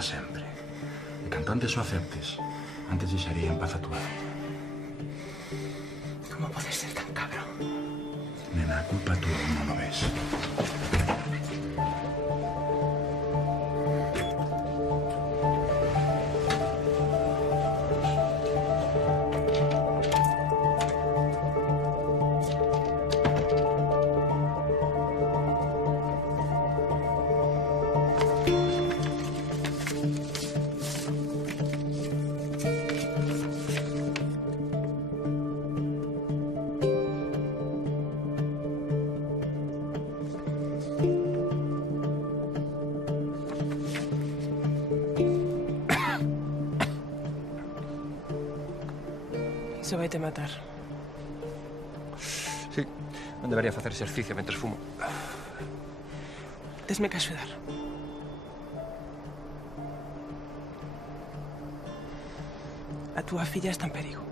para sempre. E canto antes o aceptes, antes deixaría en paz a túa vida. ¿Cómo puedes ser tan cabrón? Nena, a culpa túa non o ves. Eso vai te matar. Sí, non debería facer exercicio mentre fumo. Tesme que axudar. A túa filla está en perigo.